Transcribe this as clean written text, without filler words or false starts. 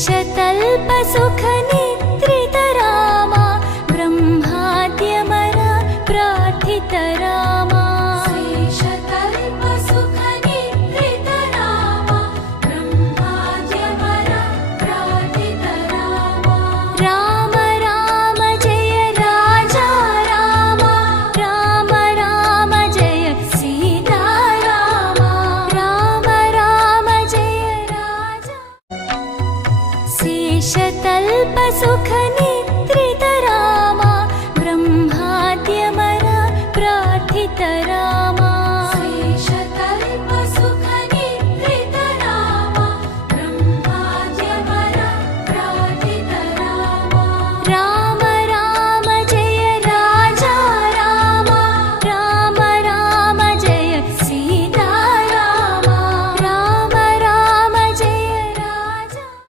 शेषतल्पसुखनिद्रित Rama ब्रह्माद्यमर प्रार्थित Rama शेषतल्पसुखनिद्रित Rama ब्रह्माद्यमर प्रार्थित Rama Ram Ram Jai Raja Rama Ram Ram Jai Sita Rama Ram Ram Jai Raja शेषतल्पसुखनि